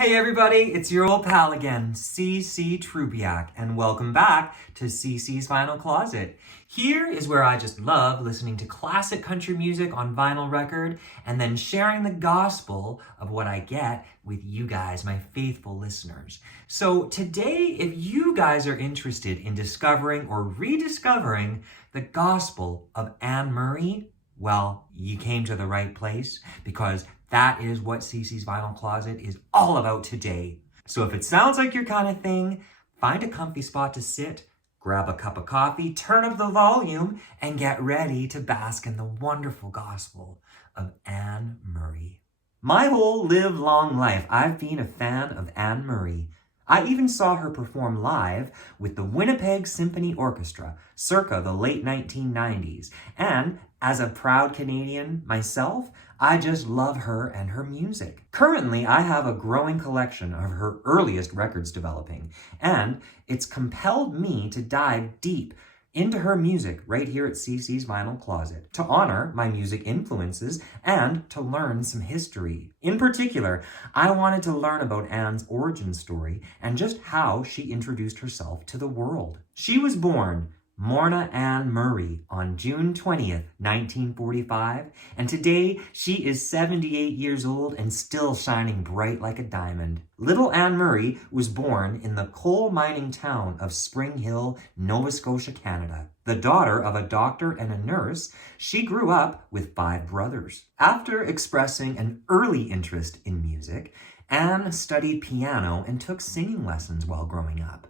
Hey everybody, it's your old pal again, CC Trubiak, and welcome back to CC's Vinyl Closet. Here is where I just love listening to classic country music on vinyl record and then sharing the gospel of what I get with you guys, my faithful listeners. So today, if you guys are interested in discovering or rediscovering the gospel of Anne Murray, well, you came to the right place because that is what CC's Vinyl Closet is all about today. So if it sounds like your kind of thing, find a comfy spot to sit, grab a cup of coffee, turn up the volume, and get ready to bask in the wonderful gospel of Anne Murray. My whole live-long life, I've been a fan of Anne Murray. I even saw her perform live with the Winnipeg Symphony Orchestra circa the late 1990s. And as a proud Canadian myself, I just love her and her music. Currently, I have a growing collection of her earliest records developing, and it's compelled me to dive deep into her music right here at CC's Vinyl Closet to honor my music influences and to learn some history. In particular, I wanted to learn about Anne's origin story and just how she introduced herself to the world. She was born Morna Anne Murray on June 20th, 1945, and today she is 78 years old and still shining bright like a diamond. Little Anne Murray was born in the coal mining town of Spring Hill, Nova Scotia, Canada. The daughter of a doctor and a nurse, she grew up with 5 brothers. After expressing an early interest in music, Anne studied piano and took singing lessons while growing up.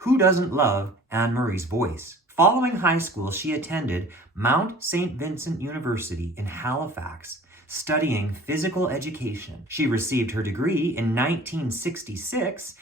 Who doesn't love Anne Murray's voice? Following high school, she attended Mount St. Vincent University in Halifax, studying physical education. She received her degree in 1966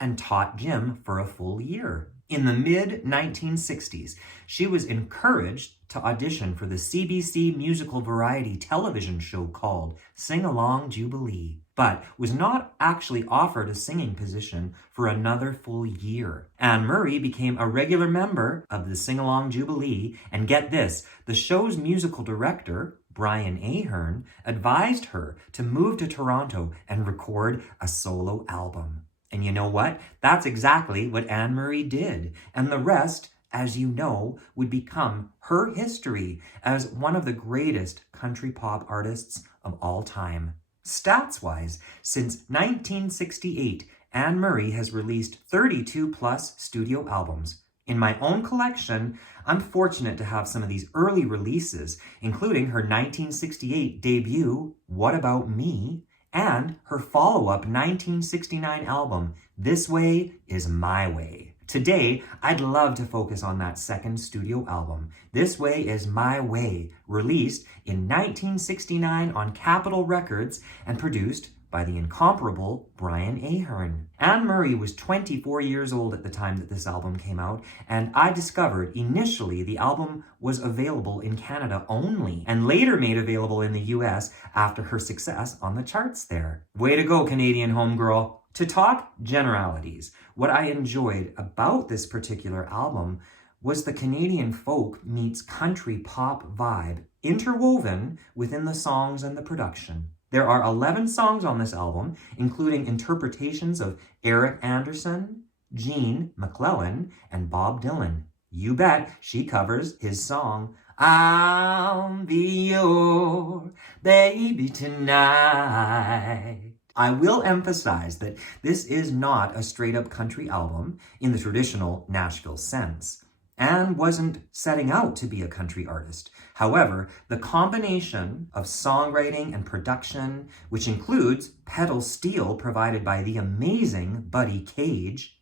and taught gym for a full year. In the mid-1960s, she was encouraged to audition for the CBC musical variety television show called Sing Along Jubilee, but was not actually offered a singing position for another full year. Anne Murray became a regular member of the Sing Along Jubilee, and get this, the show's musical director, Brian Ahern, advised her to move to Toronto and record a solo album. And you know what? That's exactly what Anne Murray did, and the rest, as you know, would become her history as one of the greatest country pop artists of all time. Stats-wise, since 1968, Anne Murray has released 32 plus studio albums. In my own collection, I'm fortunate to have some of these early releases, including her 1968 debut, What About Me, and her follow-up 1969 album, This Way Is My Way. Today, I'd love to focus on that second studio album, This Way Is My Way, released in 1969 on Capitol Records and produced by the incomparable Brian Ahern. Anne Murray was 24 years old at the time that this album came out, and I discovered initially the album was available in Canada only, and later made available in the US after her success on the charts there. Way to go, Canadian homegirl. To talk generalities, what I enjoyed about this particular album was the Canadian folk meets country pop vibe interwoven within the songs and the production. There are 11 songs on this album, including interpretations of Eric Anderson, Gene McClellan, and Bob Dylan. You bet she covers his song, I'll Be Your Baby Tonight. I will emphasize that this is not a straight-up country album in the traditional Nashville sense. Anne wasn't setting out to be a country artist. However, the combination of songwriting and production, which includes pedal steel provided by the amazing Buddy Cage,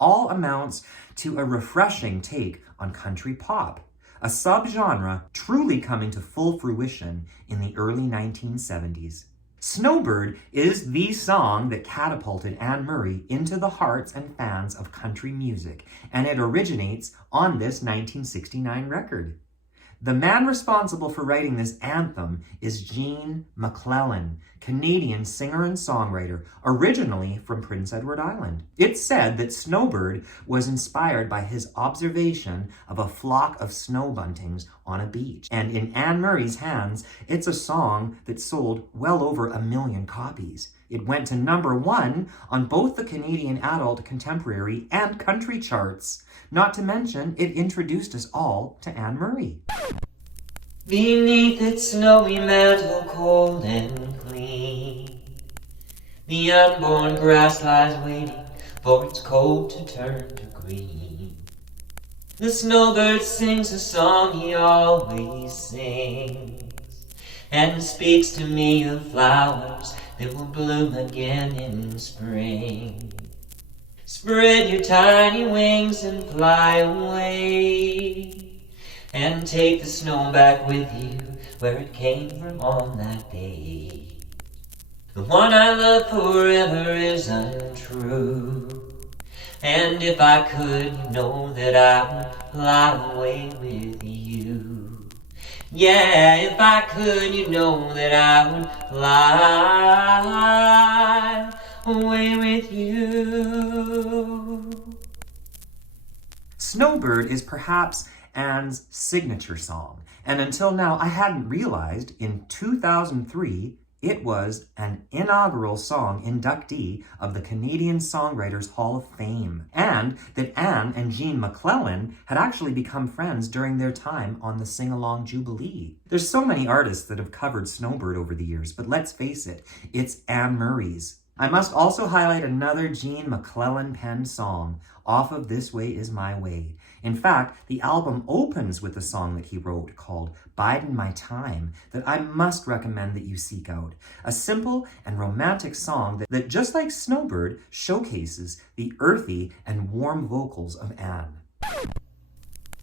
all amounts to a refreshing take on country pop, a subgenre truly coming to full fruition in the early 1970s. Snowbird is the song that catapulted Anne Murray into the hearts and fans of country music, and it originates on this 1969 record. The man responsible for writing this anthem is Gene McClellan, Canadian singer and songwriter, originally from Prince Edward Island. It's said that Snowbird was inspired by his observation of a flock of snow buntings on a beach. And in Anne Murray's hands, it's a song that sold well over 1 million copies. It went to #1 on both the Canadian adult, contemporary, and country charts. Not to mention, it introduced us all to Anne Murray. Beneath its snowy mantle, cold and clean, the unborn grass lies waiting for its coat to turn to green. The snowbird sings a song he always sings, and speaks to me of flowers that will bloom again in spring. Spread your tiny wings and fly away, and take the snow back with you where it came from on that day. The one I love forever is untrue, and if I could, you know that I would fly away with you. Yeah, if I could, you know that I would fly away with you. Snowbird is perhaps Anne's signature song, and until now I hadn't realized in 2003 it was an inaugural song inductee of the Canadian Songwriters Hall of Fame, and that Anne and Jean McClellan had actually become friends during their time on the Sing Along Jubilee. There's so many artists that have covered Snowbird over the years, but let's face it, it's Anne Murray's. I must also highlight another Jean McClellan penned song off of This Way Is My Way. In fact, the album opens with a song that he wrote called Bidin' My Time that I must recommend that you seek out. A simple and romantic song that just like Snowbird, showcases the earthy and warm vocals of Anne.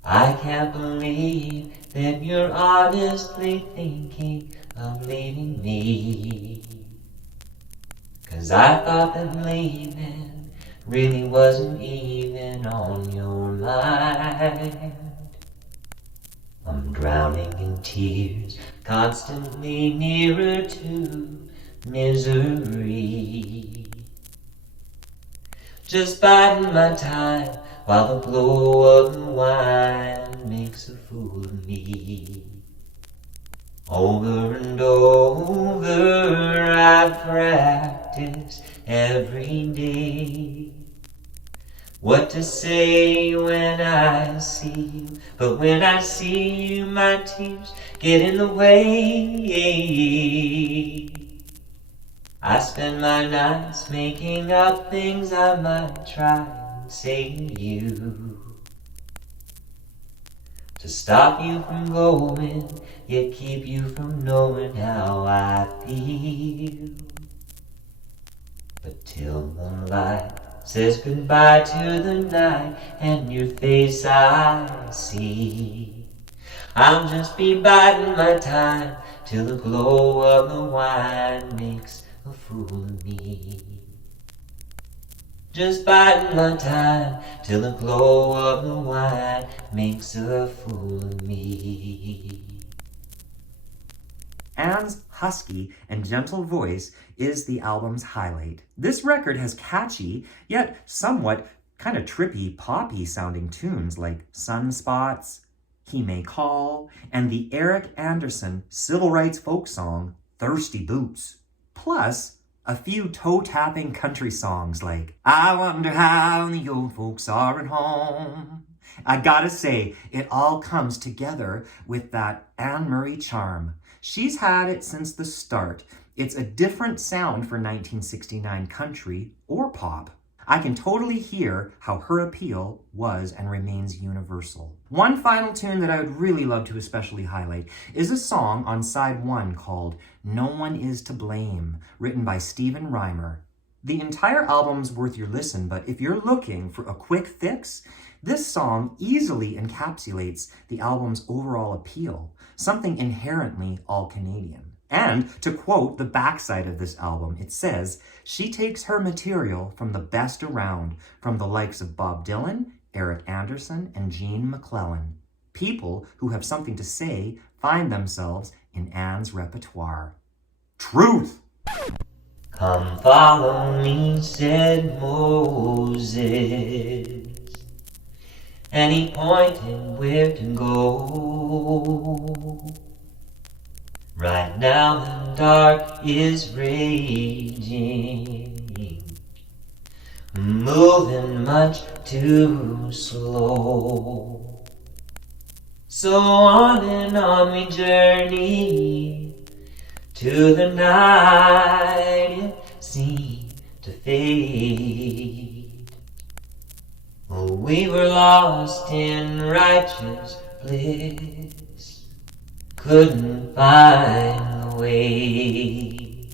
I can't believe that you're honestly thinking of leaving me, 'cause I thought that leaving really wasn't even on your mind. I'm drowning in tears, constantly nearer to misery. Just biding my time while the glow of the wine makes a fool of me. Over and over I practice every day what to say when I see you, but when I see you my tears get in the way. I spend my nights making up things I might try and say to you, to stop you from going, yet keep you from knowing how I feel. But till the light says goodbye to the night and your face I see, I'll just be biding my time till the glow of the wine makes a fool of me. Just biding my time till the glow of the wine makes a fool of me. Anne's husky and gentle voice is the album's highlight. This record has catchy, yet somewhat kind of trippy, poppy sounding tunes like Sunspots, He May Call, and the Eric Anderson civil rights folk song, Thirsty Boots. Plus, a few toe-tapping country songs like I Wonder How the Old Folks Are at Home. I gotta say, it all comes together with that Anne Murray charm. She's had it since the start. It's a different sound for 1969 country or pop. I can totally hear how her appeal was and remains universal. One final tune that I would really love to especially highlight is a song on side 1 called No One Is to Blame, written by Stephen Reimer. The entire album's worth your listen, but if you're looking for a quick fix, this song easily encapsulates the album's overall appeal, something inherently all-Canadian. And to quote the backside of this album, it says, she takes her material from the best around, from the likes of Bob Dylan, Eric Anderson, and Jean McClellan. People who have something to say find themselves in Anne's repertoire. Truth! Come follow me, said Moses, and he pointed where to go. Right now the dark is raging, moving much too slow. So on we journey, to the night it seemed to fade. Oh, we were lost in righteous bliss, couldn't find the way.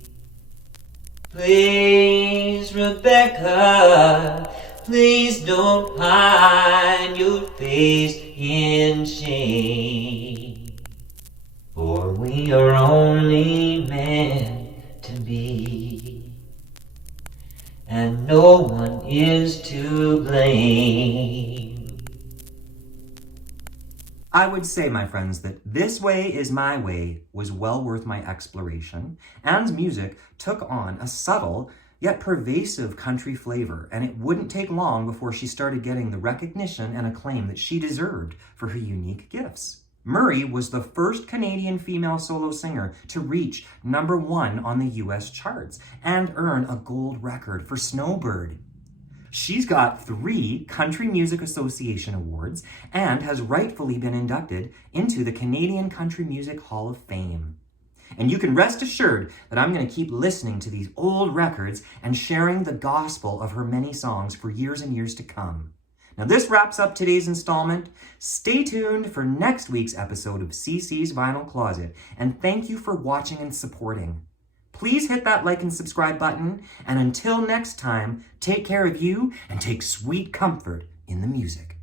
Please, Rebecca, please don't hide your face in shame, for we are only meant to be, and no one is to blame. I would say, my friends, that This Way Is My Way was well worth my exploration. Anne's music took on a subtle yet pervasive country flavor, and it wouldn't take long before she started getting the recognition and acclaim that she deserved for her unique gifts. Murray was the first Canadian female solo singer to reach #1 on the US charts and earn a gold record for Snowbird. She's got 3 Country Music Association awards and has rightfully been inducted into the Canadian Country Music Hall of Fame. And you can rest assured that I'm going to keep listening to these old records and sharing the gospel of her many songs for years and years to come. Now, this wraps up today's installment. Stay tuned for next week's episode of CC's Vinyl Closet, and thank you for watching and supporting. Please hit that like and subscribe button, and until next time, take care of you and take sweet comfort in the music.